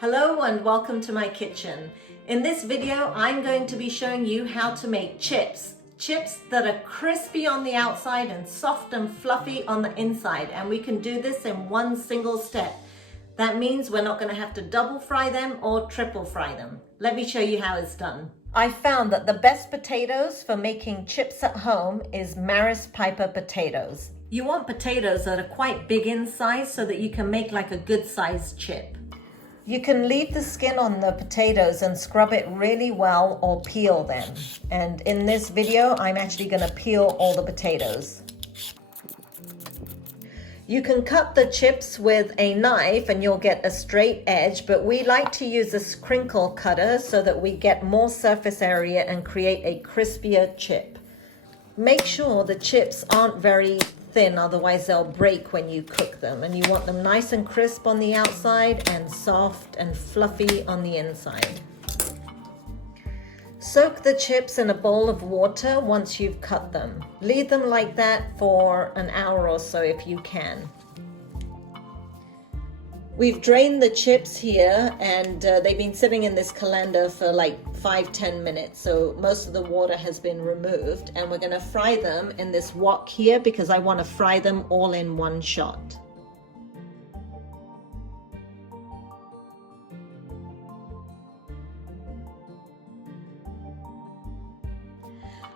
Hello and welcome to my kitchen. In this video, I'm going to be showing you how to make chips. Chips that are crispy on the outside and soft and fluffy on the inside. And we can do this in one single step. That means we're not going to have to double fry them or triple fry them. Let me show you how it's done. I found that the best potatoes for making chips at home is Maris Piper potatoes. You want potatoes that are quite big in size so that you can make like a good sized chip. You can leave the skin on the potatoes and scrub it really well or peel them. And in this video, I'm actually going to peel all the potatoes. You can cut the chips with a knife and you'll get a straight edge, but we like to use a crinkle cutter so that we get more surface area and create a crispier chip. Make sure the chips aren't very thin, otherwise they'll break when you cook them, and you want them nice and crisp on the outside and soft and fluffy on the inside. Soak the chips in a bowl of water once you've cut them. Leave them like that for an hour or so if you can. We've drained the chips here and they've been sitting in this colander for like 5-10 minutes, so most of the water has been removed, and we're going to fry them in this wok here because I want to fry them all in one shot.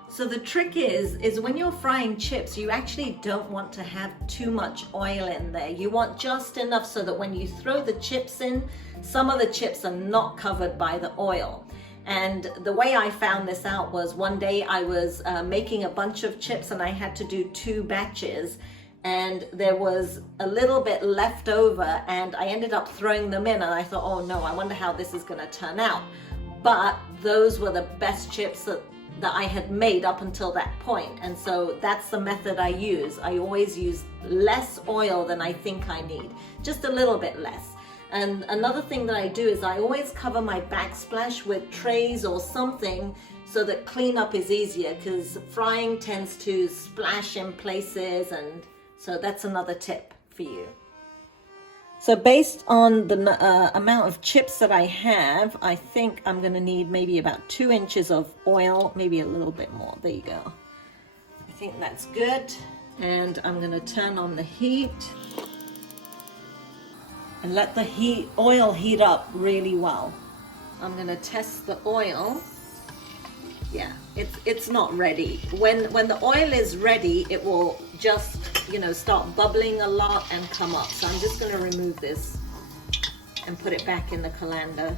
So the trick is when you're frying chips, you actually don't want to have too much oil in there. You want just enough so that when you throw the chips in, some of the chips are not covered by the oil. And the way I found this out was one day I was making a bunch of chips and I had to do 2 batches, and there was a little bit left over and I ended up throwing them in, and I thought, oh no, I wonder how this is going to turn out. But those were the best chips that I had made up until that point, and so that's the method I use. I always use less oil than I think I need, just a little bit less. And another thing that I do is I always cover my backsplash with trays or something so that cleanup is easier, because frying tends to splash in places, and so that's another tip for you. So based on the amount of chips that I have, I think I'm going to need maybe about 2 inches of oil, maybe a little bit more. There you go. I think that's good. And I'm going to turn on the heat and let the oil heat up really well. I'm going to test the oil. Yeah, it's not ready. When the oil is ready, it will just, start bubbling a lot and come up. So I'm just going to remove this and put it back in the colander.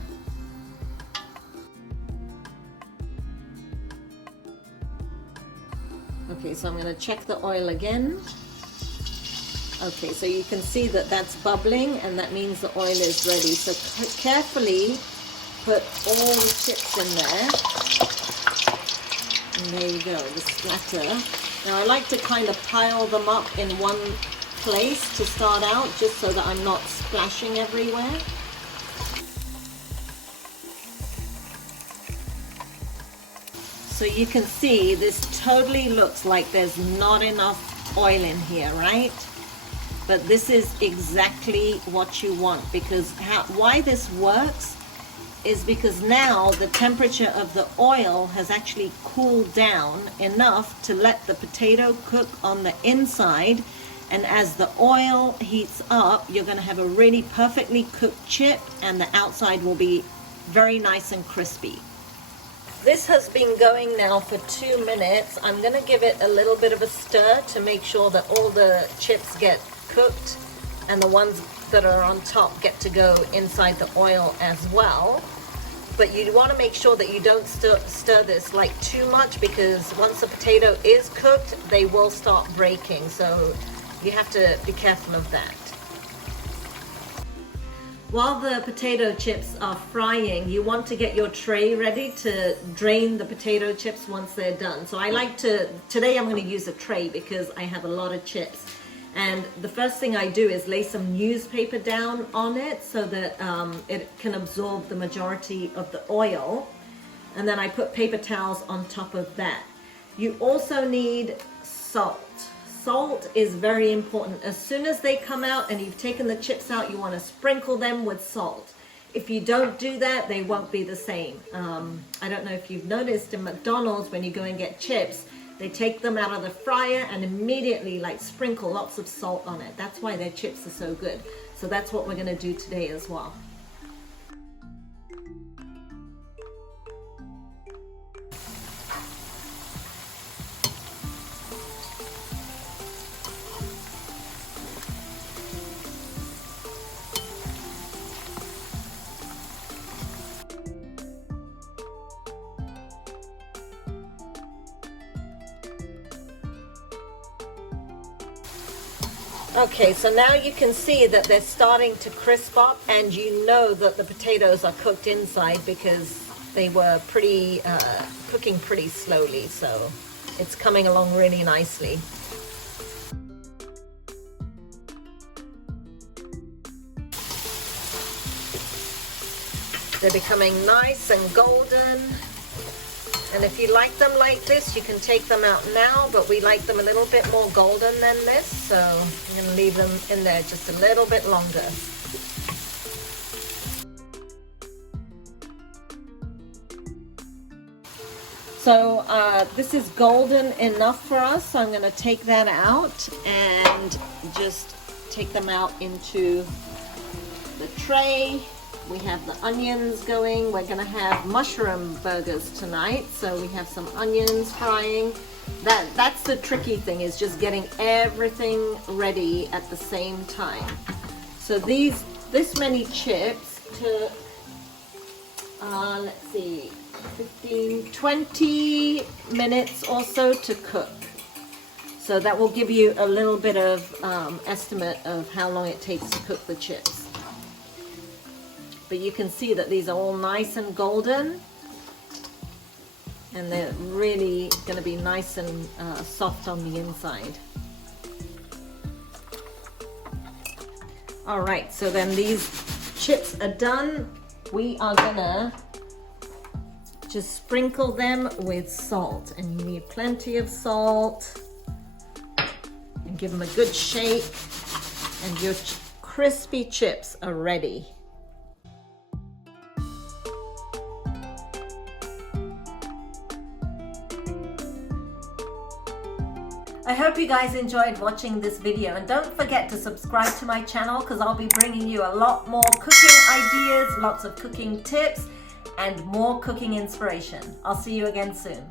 Okay, so I'm going to check the oil again. Okay, so you can see that that's bubbling, and that means the oil is ready. So carefully put all the chips in there. And there you go, the splatter. Now I like to kind of pile them up in one place to start out, just so that I'm not splashing everywhere. So you can see this totally looks like there's not enough oil in here, right? But this is exactly what you want, because why this works is because now the temperature of the oil has actually cooled down enough to let the potato cook on the inside, and as the oil heats up, you're going to have a really perfectly cooked chip, and the outside will be very nice and crispy. This has been going now for 2 minutes. I'm going to give it a little bit of a stir to make sure that all the chips get cooked and the ones that are on top get to go inside the oil as well. But you want to make sure that you don't stir this like too much, because once the potato is cooked, they will start breaking. So you have to be careful of that. While the potato chips are frying, you want to get your tray ready to drain the potato chips once they're done. So I like to, today I'm going to use a tray because I have a lot of chips. And the first thing I do is lay some newspaper down on it so that it can absorb the majority of the oil. And then I put paper towels on top of that. You also need salt. Salt is very important. As soon as they come out and you've taken the chips out, you want to sprinkle them with salt. if you don't do that, they won't be the same. I don't know if you've noticed in McDonald's when you go and get chips, they take them out of the fryer and immediately like sprinkle lots of salt on it. That's why their chips are so good. So that's what we're going to do today as well. Okay, so now you can see that they're starting to crisp up, and you know that the potatoes are cooked inside because they were cooking pretty slowly, so it's coming along really nicely. They're becoming nice and golden. And if you like them like this, you can take them out now, but we like them a little bit more golden than this, so I'm going to leave them in there just a little bit longer. So this is golden enough for us, so I'm going to take that out and just take them out into the tray. We have the onions going. We're going to have mushroom burgers tonight, so we have some onions frying. That's the tricky thing, is just getting everything ready at the same time. So this many chips took, let's see, 15, 20 minutes or so to cook. So that will give you a little bit of estimate of how long it takes to cook the chips. But you can see that these are all nice and golden, and they're really going to be nice and soft on the inside. All right, so then these chips are done. We are gonna just sprinkle them with salt, and you need plenty of salt, and give them a good shake, and your crispy chips are ready. I hope you guys enjoyed watching this video, and don't forget to subscribe to my channel because I'll be bringing you a lot more cooking ideas, lots of cooking tips, and more cooking inspiration. I'll see you again soon.